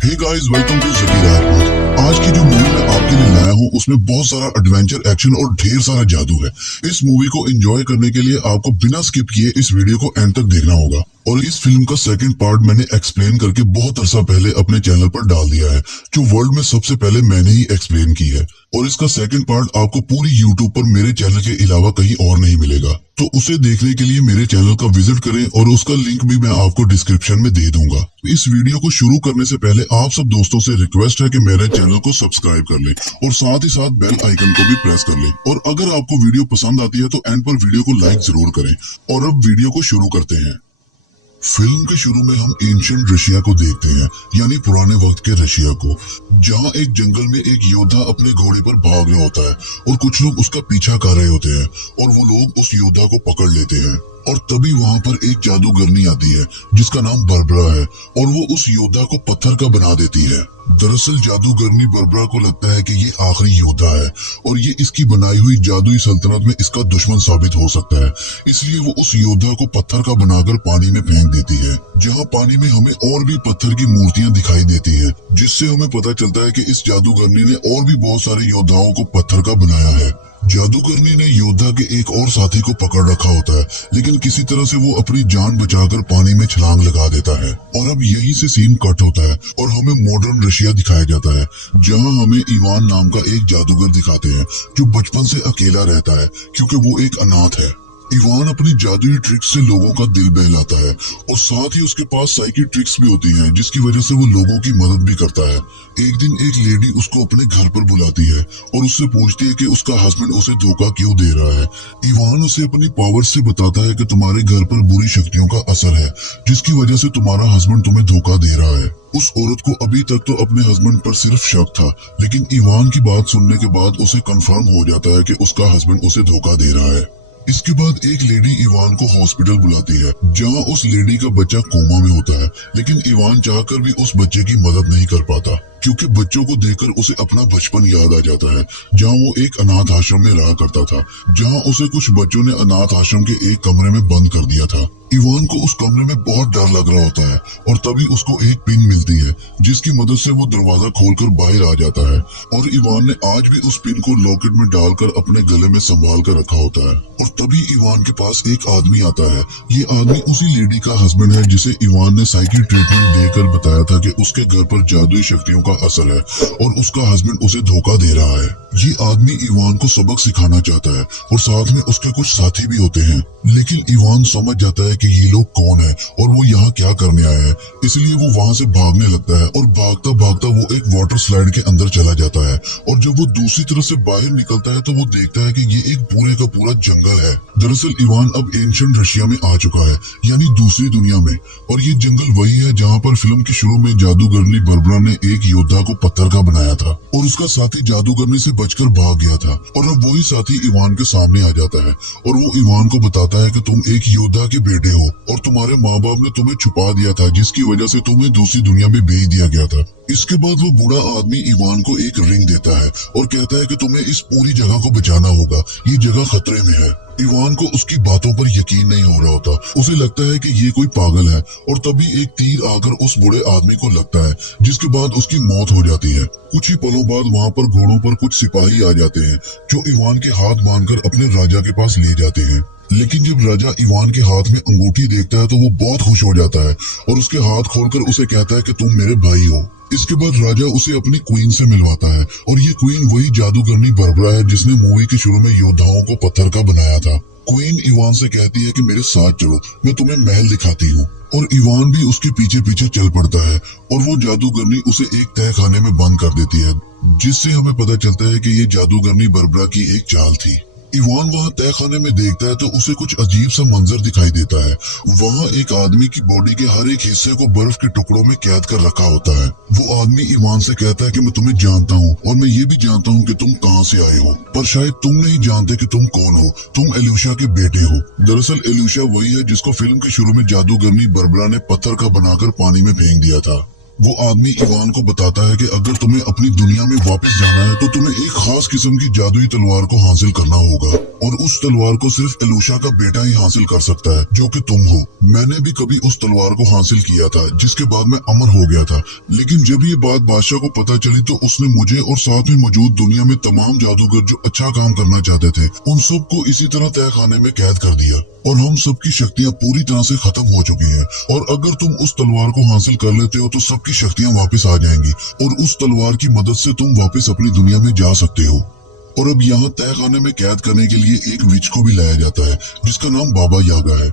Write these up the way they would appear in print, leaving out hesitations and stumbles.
Hey guys, welcome to Zakir Ahmed. आज की जो मूवी मैं आपके लिए लाया हूँ उसमें बहुत सारा एडवेंचर, एक्शन और ढेर सारा जादू है। इस मूवी को एंजॉय करने के लिए आपको बिना स्किप किए इस वीडियो को एंड तक देखना होगा। और इस फिल्म का सेकंड पार्ट मैंने एक्सप्लेन करके बहुत अरसा पहले अपने चैनल पर डाल दिया है, जो वर्ल्ड में सबसे पहले मैंने ही एक्सप्लेन की है। और इसका सेकंड पार्ट आपको पूरी यूट्यूब पर मेरे चैनल के अलावा कहीं और नहीं मिलेगा। तो उसे देखने के लिए मेरे चैनल का विजिट करें और उसका लिंक भी मैं आपको डिस्क्रिप्शन में दे दूंगा। इस वीडियो को शुरू करने से पहले आप सब दोस्तों से रिक्वेस्ट है कि मेरे चैनल को सब्सक्राइब कर लें और साथ ही साथ बेल आइकन को भी प्रेस कर लें। और अगर आपको वीडियो पसंद आती है तो एंड पर वीडियो को लाइक जरूर करें। और अब वीडियो को शुरू करते हैं। फिल्म के शुरू में हम एंशिएंट रशिया को देखते हैं, यानी पुराने वक्त के रशिया को, जहां एक जंगल में एक योद्धा अपने घोड़े पर भाग रहा होता है और कुछ लोग उसका पीछा कर रहे होते हैं और वो लोग उस योद्धा को पकड़ लेते हैं। और तभी वहां पर एक जादूगरनी आती है जिसका नाम बर्बरा है और वो उस योद्धा को पत्थर का बना देती है। दरअसल जादूगरनी बर्बरा को लगता है कि ये आखिरी योद्धा है और ये इसकी बनाई हुई जादुई सल्तनत में इसका दुश्मन साबित हो सकता है, इसलिए वो उस योद्धा को पत्थर का बनाकर पानी में फेंक देती है, जहां पानी में हमें और भी पत्थर की मूर्तियां दिखाई देती है, जिससे हमें पता चलता है कि इस जादूगरनी ने और भी बहुत सारे योद्धाओं को पत्थर का बनाया है। जादूगरनी ने योद्धा के एक और साथी को पकड़ रखा होता है, लेकिन किसी तरह से वो अपनी जान बचाकर पानी में छलांग लगा देता है। और अब यहीं से सीन कट होता है और हमें मॉडर्न रशिया दिखाया जाता है, जहां हमें इवान नाम का एक जादूगर दिखाते हैं जो बचपन से अकेला रहता है क्योंकि वो एक अनाथ है। इवान अपनी जादुई ट्रिक्स से लोगों का दिल बहलाता है और साथ ही उसके पास साइकिक ट्रिक्स भी होती हैं, जिसकी वजह से वो लोगों की मदद भी करता है। एक दिन एक लेडी उसको अपने घर पर बुलाती है और उससे पूछती है कि उसका हस्बैंड उसे धोखा क्यों दे रहा है। इवान उसे अपनी पावर से बताता है कि तुम्हारे घर पर बुरी शक्तियों का असर है, जिसकी वजह से तुम्हारा हस्बैंड तुम्हें धोखा दे रहा है। उस औरत को अभी तक तो अपने हस्बैंड पर सिर्फ शक था, लेकिन इवान की बात सुनने के बाद उसे कंफर्म हो जाता है कि उसका हस्बैंड उसे धोखा दे रहा है। इसके बाद एक लेडी इवान को हॉस्पिटल बुलाती है, जहां उस लेडी का बच्चा कोमा में होता है, लेकिन इवान चाहकर भी उस बच्चे की मदद नहीं कर पाता क्योंकि बच्चों को देखकर उसे अपना बचपन याद आ जाता है, जहां वो एक अनाथ आश्रम में रहा करता था, जहां उसे कुछ बच्चों ने अनाथ आश्रम के एक कमरे में बंद कर दिया था। इवान को उस कमरे में बहुत डर लग रहा होता है और तभी उसको एक पिन मिलती है, जिसकी मदद से वो दरवाजा खोलकर बाहर आ जाता है। और इवान ने आज भी उस पिन को लॉकेट में डालकर अपने गले में संभाल कर रखा होता है। और तभी इवान के पास एक आदमी आता है। ये आदमी उसी लेडी का हस्बैंड है जिसे इवान ने साइकिल ट्रीटमेंट देकर बताया था कि उसके घर पर जादुई शक्तियों का असर है और उसका हस्बैंड उसे धोखा दे रहा है। ये आदमी इवान को सबक सिखाना चाहता है और साथ में उसके कुछ साथी भी होते हैं, लेकिन इवान समझ जाता है कि ये लोग कौन है और वो यहाँ क्या करने आए हैं, इसलिए वो वहाँ से भागने लगता है और भागता भागता वो एक वाटर स्लाइड के अंदर चला जाता है। और जब वो दूसरी तरफ से बाहर निकलता है तो वो देखता है कि ये एक पूरे का पूरा जंगल है। दरअसल इवान अब एंशिएंट रशिया में आ चुका है, यानी दूसरी दुनिया में, और ये जंगल वही है जहाँ पर फिल्म के शुरू में जादूगरनी बर्बरा ने एक योद्धा को पत्थर का बनाया था और उसका साथी जादूगरनी से बचकर भाग गया था। और अब वही साथी इवान के सामने आ जाता है और वो इवान को बताता है कि तुम एक योद्धा के बेटे हो और तुम्हारे माँ बाप ने तुम्हें छुपा दिया था, जिसकी वजह से तुम्हें दूसरी दुनिया में भेज दिया गया था। इसके बाद वो बूढ़ा आदमी इवान को एक रिंग देता है और कहता है कि तुम्हें इस पूरी जगह को बचाना होगा, ये जगह खतरे में है। इवान को उसकी बातों पर यकीन नहीं हो रहा होता, उसे लगता है कि ये कोई पागल है। और तभी एक तीर आकर उस बूढ़े आदमी को लगता है, जिसके बाद उसकी मौत हो जाती है। कुछ ही पलों बाद वहाँ पर घोड़ों पर कुछ सिपाही आ जाते हैं जो इवान के हाथ बांधकर अपने राजा के पास ले जाते हैं। लेकिन जब राजा इवान के हाथ में अंगूठी देखता है तो वो बहुत खुश हो जाता है और उसके हाथ खोलकर उसे कहता है कि तुम मेरे भाई हो। इसके बाद राजा उसे अपनी क्वीन से मिलवाता है और ये क्वीन वही जादूगरनी बर्बरा है जिसने मूवी के शुरू में योद्धाओं को पत्थर का बनाया था। क्वीन इवान से कहती है कि मेरे साथ चलो, मैं तुम्हें महल दिखाती हूँ। और इवान भी उसके पीछे पीछे चल पड़ता है और वो जादूगरनी उसे एक तह खाने में बंद कर देती है, जिससे हमें पता चलता है कि ये जादूगरनी बर्बरा की एक चाल थी। इवान वहाँ तय खाने में देखता है तो उसे कुछ अजीब सा मंजर दिखाई देता है। वहाँ एक आदमी की बॉडी के हर एक हिस्से को बर्फ के टुकड़ों में कैद कर रखा होता है। वो आदमी इवान से कहता है कि मैं तुम्हें जानता हूँ और मैं ये भी जानता हूँ कि तुम कहाँ से आए हो, पर शायद तुम नहीं जानते कि तुम कौन हो। तुम एल्यूशा के बेटे हो। दरअसल एल्यूशा वही है जिसको फिल्म के शुरू में जादूगरनी बर्बरा ने पत्थर का बनाकर पानी में फेंक दिया था। वो आदमी इवान को बताता है कि अगर तुम्हें अपनी दुनिया में वापस जाना है तो तुम्हें एक खास किस्म की जादुई तलवार को हासिल करना होगा और उस तलवार को सिर्फ एलुशा का बेटा ही हासिल कर सकता है, जो कि तुम हो। मैंने भी कभी उस तलवार को हासिल किया था, जिसके बाद मैं अमर हो गया था, लेकिन जब ये बात बादशाह को पता चली तो उसने मुझे और साथ में मौजूद दुनिया में तमाम जादूगर जो अच्छा काम करना चाहते थे उन सबको इसी तरह तय खाने में कैद कर दिया और हम सबकी शक्तियां पूरी तरह से खत्म हो चुकी हैं। और अगर तुम उस तलवार को हासिल कर लेते हो तो सबकी शक्तियां वापस आ जाएंगी और उस तलवार की मदद से तुम वापस अपनी दुनिया में जा सकते हो। और अब यहाँ तय खाने में कैद करने के लिए एक विच को भी लाया जाता है जिसका नाम बाबा यागा है।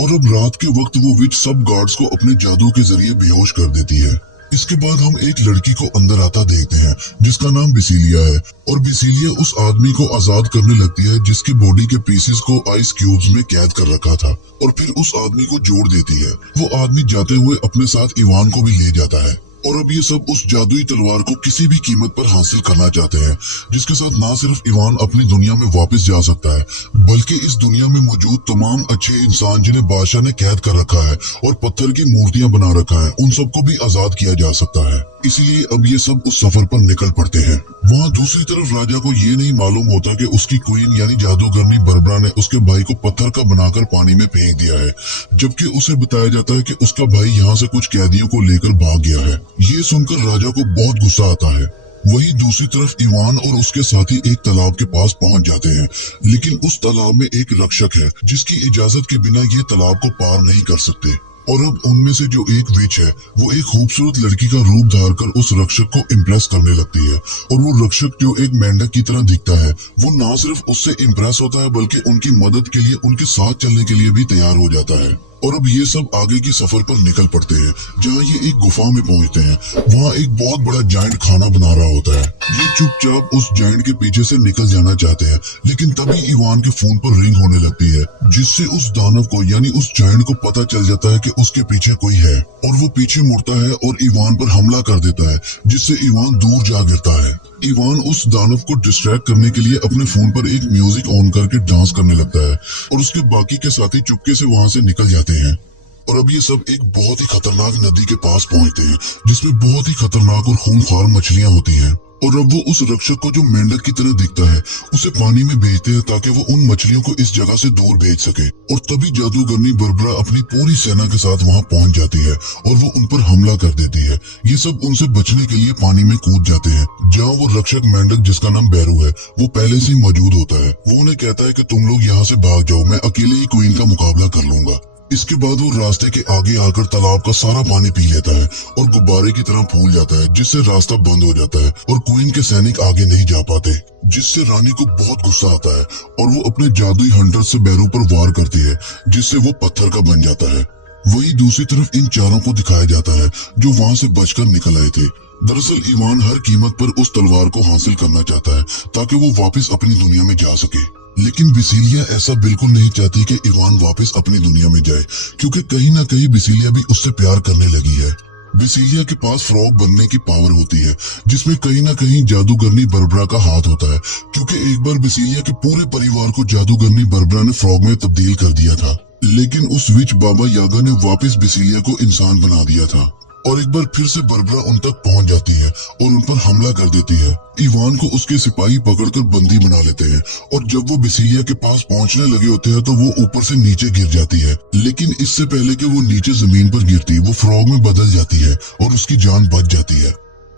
और अब रात के वक्त वो विच सब गार्ड्स को अपने जादू के जरिए बेहोश कर देती है। इसके बाद हम एक लड़की को अंदर आता देखते हैं जिसका नाम बिसिलिया है और बिसिलिया उस आदमी को आजाद करने लगती है जिसके बॉडी के पीसेस को आइस क्यूब्स में कैद कर रखा था और फिर उस आदमी को जोड़ देती है। वो आदमी जाते हुए अपने साथ इवान को भी ले जाता है और अब ये सब उस जादुई तलवार को किसी भी कीमत पर हासिल करना चाहते हैं, जिसके साथ ना सिर्फ इवान अपनी दुनिया में वापस जा सकता है बल्कि इस दुनिया में मौजूद तमाम अच्छे इंसान जिन्हें बादशाह ने कैद कर रखा है और पत्थर की मूर्तियां बना रखा है उन सबको भी आजाद किया जा सकता है। इसलिए अब ये सब उस सफर पर निकल पड़ते हैं। वहाँ दूसरी तरफ राजा को ये नहीं मालूम होता कि उसकी क्वीन यानी जादूगरनी बरबरा ने उसके भाई को पत्थर का बनाकर पानी में फेंक दिया है, जबकि उसे बताया जाता है कि उसका भाई यहाँ से कुछ कैदियों को लेकर भाग गया है। ये सुनकर राजा को बहुत गुस्सा आता है। वहीं दूसरी तरफ इवान और उसके साथी एक तालाब के पास पहुंच जाते हैं, लेकिन उस तालाब में एक रक्षक है जिसकी इजाजत के बिना ये तालाब को पार नहीं कर सकते। और अब उनमें से जो एक विच है वो एक खूबसूरत लड़की का रूप धारकर उस रक्षक को इम्प्रेस करने लगती है और वो रक्षक जो एक मेंढक की तरह दिखता है वो ना सिर्फ उससे इम्प्रेस होता है बल्कि उनकी मदद के लिए उनके साथ चलने के लिए भी तैयार हो जाता है। और अब ये सब आगे की सफर पर निकल पड़ते हैं जहाँ ये एक गुफा में पहुंचते हैं। वहाँ एक बहुत बड़ा जायंट खाना बना रहा होता है। ये चुपचाप उस जायंट के पीछे से निकल जाना चाहते हैं, लेकिन तभी इवान के फोन पर रिंग होने लगती है जिससे उस दानव को यानी उस जायंट को पता चल जाता है कि उसके पीछे कोई है और वो पीछे मुड़ता है और इवान पर हमला कर देता है जिससे इवान दूर जा गिरता है। इवान उस दानव को डिस्ट्रैक्ट करने के लिए अपने फोन पर एक म्यूजिक ऑन करके डांस करने लगता है और उसके बाकी के साथी चुपके से वहां से निकल जाते हैं। और अब ये सब एक बहुत ही खतरनाक नदी के पास पहुंचते हैं जिसमें बहुत ही खतरनाक और खूंखार मछलियां होती हैं। और अब वो उस रक्षक को जो मेंढक की तरह दिखता है उसे पानी में भेजते हैं ताकि वो उन मछलियों को इस जगह से दूर भेज सके। और तभी जादूगरनी बरबरा अपनी पूरी सेना के साथ वहां पहुंच जाती है और वो उन पर हमला कर देती है। ये सब उनसे बचने के लिए पानी में कूद जाते हैं जहाँ वो रक्षक मेंढक जिसका नाम बैरू है वो पहले से ही मौजूद होता है। वो उन्हें कहता है कि तुम लोग यहाँ से भाग जाओ, मैं अकेले ही क्वीन का मुकाबला कर लूंगा। इसके बाद वो रास्ते के आगे आकर तालाब का सारा पानी पी लेता है और गुब्बारे की तरह फूल जाता है जिससे रास्ता बंद हो जाता है और क्वीन के सैनिक आगे नहीं जा पाते, जिससे रानी को बहुत गुस्सा आता है और वो अपने जादुई हंटर से बैरू पर वार करती है जिससे वो पत्थर का बन जाता है। वहीं दूसरी तरफ इन चारों को दिखाया जाता है जो वहां से बचकर निकल आए थे। दरअसल इवान हर कीमत पर उस तलवार को हासिल करना चाहता है ताकि वो वापस अपनी दुनिया में जा सके, लेकिन बिसिलिया ऐसा बिल्कुल नहीं चाहती कि इवान वापस अपनी दुनिया में जाए क्योंकि कहीं ना कहीं बिसिलिया भी उससे प्यार करने लगी है। बिसिलिया के पास फ्रॉग बनने की पावर होती है जिसमें कहीं ना कहीं जादूगरनी बरबरा का हाथ होता है, क्योंकि एक बार बिसिलिया के पूरे परिवार को जादूगरनी बरबरा ने फ्रॉग में तब्दील कर दिया था, लेकिन उस विच बाबा यागा ने वापस बिसिलिया को इंसान बना दिया था। और एक बार फिर से बरबरा उन तक पहुंच जाती है और उन पर हमला कर देती है। इवान को उसके सिपाही पकड़कर बंदी बना लेते हैं और जब वो बिसिलिया के पास पहुंचने लगे होते हैं तो वो ऊपर से नीचे गिर जाती है, लेकिन इससे पहले कि वो नीचे जमीन पर गिरती वो फ्रॉग में बदल जाती है और उसकी जान बच जाती है।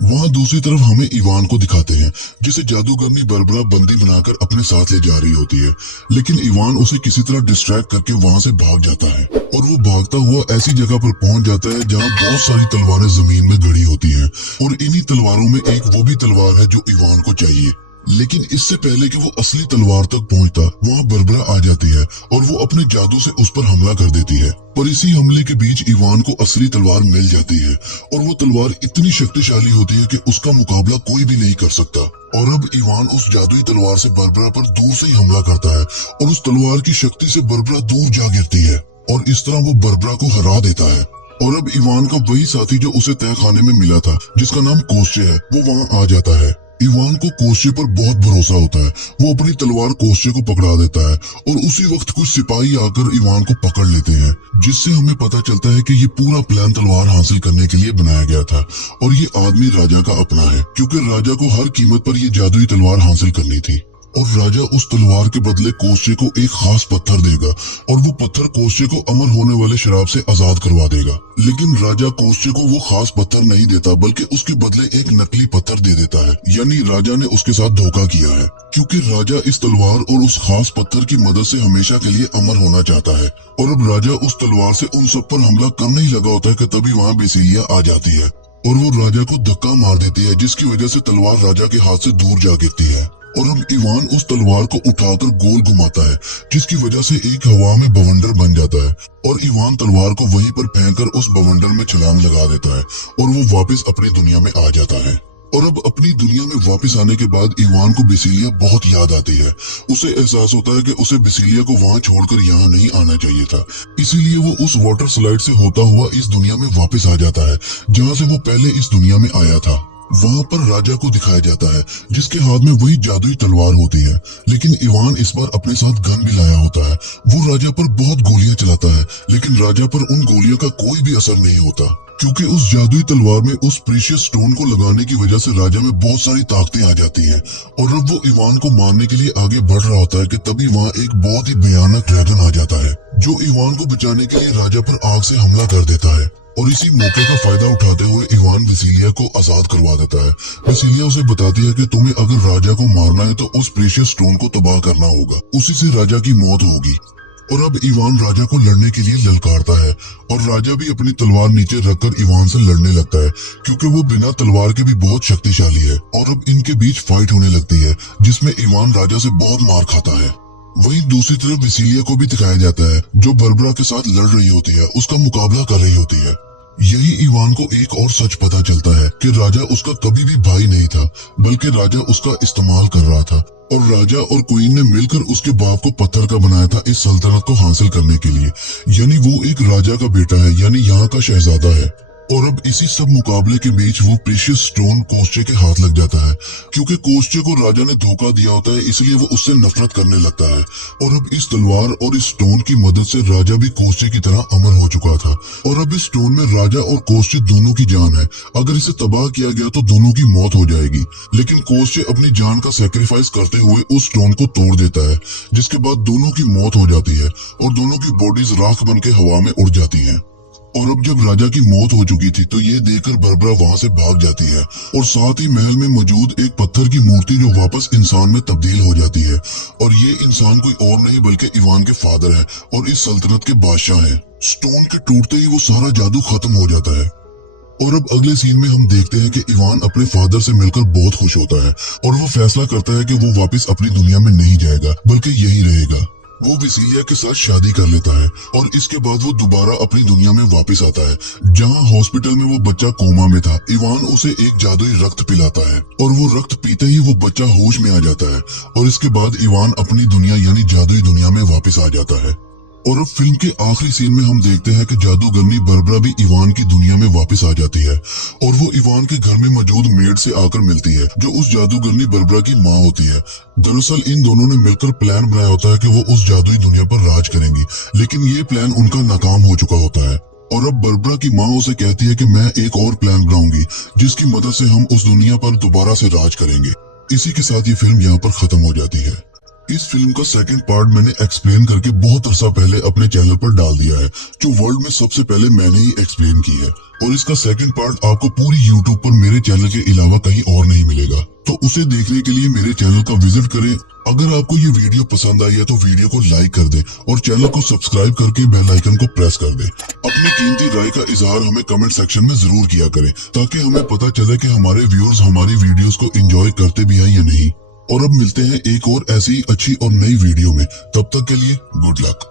वहाँ दूसरी तरफ हमें इवान को दिखाते हैं जिसे जादूगरनी बरबरा बंदी बनाकर अपने साथ ले जा रही होती है, लेकिन इवान उसे किसी तरह डिस्ट्रैक्ट करके वहाँ से भाग जाता है और वो भागता हुआ ऐसी जगह पर पहुंच जाता है जहाँ बहुत सारी तलवारें जमीन में गड़ी होती हैं और इन्हीं तलवारों में एक वो भी तलवार है जो इवान को चाहिए। लेकिन इससे पहले कि वो असली तलवार तक पहुंचता वहाँ बरबरा आ जाती है और वो अपने जादू से उस पर हमला कर देती है। पर इसी हमले के बीच इवान को असली तलवार मिल जाती है और वो तलवार इतनी शक्तिशाली होती है कि उसका मुकाबला कोई भी नहीं कर सकता। और अब इवान उस जादुई तलवार से बरबरा पर दूर से ही हमला करता है और उस तलवार की शक्ति से बरबरा दूर जा गिरती है और इस तरह वो बरबरा को हरा देता है। और अब इवान का वही साथी जो उसे तय खाने में मिला था जिसका नाम कोस्चे है वो वहाँ आ जाता है। इवान को कोस्चे पर बहुत भरोसा होता है। वो अपनी तलवार कोस्चे को पकड़ा देता है और उसी वक्त कुछ सिपाही आकर इवान को पकड़ लेते हैं, जिससे हमें पता चलता है कि ये पूरा प्लान तलवार हासिल करने के लिए बनाया गया था और ये आदमी राजा का अपना है, क्योंकि राजा को हर कीमत पर ये जादुई तलवार हासिल करनी थी। और राजा उस तलवार के बदले कोस्चे को एक खास पत्थर देगा और वो पत्थर कोस्चे को अमर होने वाले शराब से आजाद करवा देगा। लेकिन राजा कोस्चे को वो खास पत्थर नहीं देता, बल्कि उसके बदले एक नकली पत्थर दे देता है। यानी राजा ने उसके साथ धोखा किया है, क्योंकि राजा इस तलवार और उस खास पत्थर की मदद से हमेशा के लिए अमर होना चाहता है। और अब राजा उस तलवार से उन सब पर हमला करने ही लगा होता है कि तभी वहाँ बेसिलिया आ जाती है और वो राजा को धक्का मार देती है, जिसकी वजह से तलवार राजा के हाथ से दूर जा गिरती है। और अब इवान उस तलवार को उठाकर गोल घुमाता है, जिसकी वजह से एक हवा में बवंडर बन जाता है और इवान तलवार को वहीं पर फेंककर उस बवंडर में छलांग लगा देता है और वो वापस अपनी दुनिया में आ जाता है। और अब अपनी दुनिया में वापस आने के बाद इवान को बेसिलिया बहुत याद आती है। उसे एहसास होता है कि उसे बेसिलिया को वहाँ छोड़कर यहाँ नहीं आना चाहिए था, इसीलिए वो उस वाटर स्लाइड से होता हुआ इस दुनिया में वापस आ जाता है जहाँ से वो पहले इस दुनिया में आया था। वहाँ पर राजा को दिखाया जाता है, जिसके हाथ में वही जादुई तलवार होती है, लेकिन इवान इस बार अपने साथ गन भी लाया होता है। वो राजा पर बहुत गोलियां चलाता है, लेकिन राजा पर उन गोलियों का कोई भी असर नहीं होता, क्योंकि उस जादुई तलवार में उस प्रीशियस स्टोन को लगाने की वजह से राजा में बहुत सारी ताकतें आ जाती हैं। और अब वो इवान को मारने के लिए आगे बढ़ रहा होता है कि तभी वहाँ एक बहुत ही भयानक ड्रैगन आ जाता है, जो इवान को बचाने के लिए राजा पर आग से हमला कर देता है। और इसी मौके का फायदा उठाते हुए इवान वेसिलिया को आजाद करवा देता है। वेसिलिया उसे बताती है कि तुम्हें अगर राजा को मारना है तो उस प्रीशियस स्टोन को तबाह करना होगा, उसी से राजा की मौत होगी। और अब इवान राजा को लड़ने के लिए ललकारता है और राजा भी अपनी तलवार नीचे रखकर इवान से लड़ने लगता है, क्योंकि वो बिना तलवार के भी बहुत शक्तिशाली है। और अब इनके बीच फाइट होने लगती है, जिसमें इवान राजा से बहुत मार खाता है। वहीं दूसरी तरफ वेसिलिया को भी दिखाया जाता है, जो बर्बरा के साथ लड़ रही होती है, उसका मुकाबला कर रही होती है। यही इवान को एक और सच पता चलता है कि राजा उसका कभी भी भाई नहीं था, बल्कि राजा उसका इस्तेमाल कर रहा था और राजा और क्वीन ने मिलकर उसके बाप को पत्थर का बनाया था इस सल्तनत को हासिल करने के लिए। यानी वो एक राजा का बेटा है, यानी यहाँ का शहजादा है। और अब इसी सब मुकाबले के बीच वो प्रीशियस स्टोन कोस्चे के हाथ लग जाता है, क्योंकि कोस्चे को राजा ने धोखा दिया होता है, इसलिए वो उससे नफरत करने लगता है। और अब इस तलवार और इस स्टोन की मदद से राजा भी कोस्चे की तरह अमर हो चुका था। और अब इस स्टोन में राजा और कोस्चे दोनों की जान है। अगर इसे तबाह किया गया तो दोनों की मौत हो जाएगी, लेकिन कोस्चे अपनी जान का सेक्रीफाइस करते हुए उस स्टोन को तोड़ देता है, जिसके बाद दोनों की मौत हो जाती है और दोनों की बॉडीज राख बन के हवा में उड़ जाती है। और अब जब राजा की मौत हो चुकी थी तो ये देखकर बर्बरा वहां से भाग जाती है और साथ ही महल में मौजूद एक पत्थर की मूर्ति जो वापस इंसान में तब्दील हो जाती है। और ये इंसान कोई और नहीं बल्कि इवान के फादर है और इस सल्तनत के बादशाह हैं। स्टोन के टूटते ही वो सारा जादू खत्म हो जाता है। और अब अगले सीन में हम देखते हैं कि इवान अपने फादर से मिलकर बहुत खुश होता है और वो फैसला करता है कि वो वापस अपनी दुनिया में नहीं जाएगा, बल्कि यहीं रहेगा। वो वेसिलिया के साथ शादी कर लेता है और इसके बाद वो दोबारा अपनी दुनिया में वापस आता है, जहां हॉस्पिटल में वो बच्चा कोमा में था। इवान उसे एक जादुई रक्त पिलाता है और वो रक्त पीते ही वो बच्चा होश में आ जाता है और इसके बाद इवान अपनी दुनिया यानी जादुई दुनिया में वापस आ जाता है। और अब फिल्म के आखिरी सीन में हम देखते हैं कि जादूगरनी बर्बरा भी इवान की दुनिया में वापस आ जाती है और वो इवान के घर में मौजूद मेड से आकर मिलती है, जो उस जादूगरनी बर्बरा की माँ होती है। दरअसल इन दोनों ने मिलकर प्लान बनाया होता है कि वो उस जादुई दुनिया पर राज करेंगी, लेकिन ये प्लान उनका नाकाम हो चुका होता है। और अब बर्बरा की माँ उसे कहती है कि मैं एक और प्लान बनाऊंगी, जिसकी मदद से हम उस दुनिया पर दोबारा से राज करेंगे। इसी के साथ ये फिल्म यहाँ पर खत्म हो जाती है। इस फिल्म का सेकंड पार्ट मैंने एक्सप्लेन करके बहुत अरसा पहले अपने चैनल पर डाल दिया है, जो वर्ल्ड में सबसे पहले मैंने ही एक्सप्लेन की है। और इसका सेकंड पार्ट आपको पूरी यूट्यूब पर मेरे चैनल के अलावा कहीं और नहीं मिलेगा, तो उसे देखने के लिए मेरे चैनल का विजिट करें। अगर आपको ये वीडियो पसंद आई है तो वीडियो को लाइक कर दें और चैनल को सब्सक्राइब करके बेल आइकन को प्रेस कर दें। अपनी कीमती राय का इजहार हमें कमेंट सेक्शन में जरूर किया करें, ताकि हमें पता चले कि हमारे व्यूअर्स हमारी वीडियोस को एंजॉय करते भी हैं या नहीं। और अब मिलते हैं एक और ऐसी ही अच्छी और नई वीडियो में, तब तक के लिए गुड लक।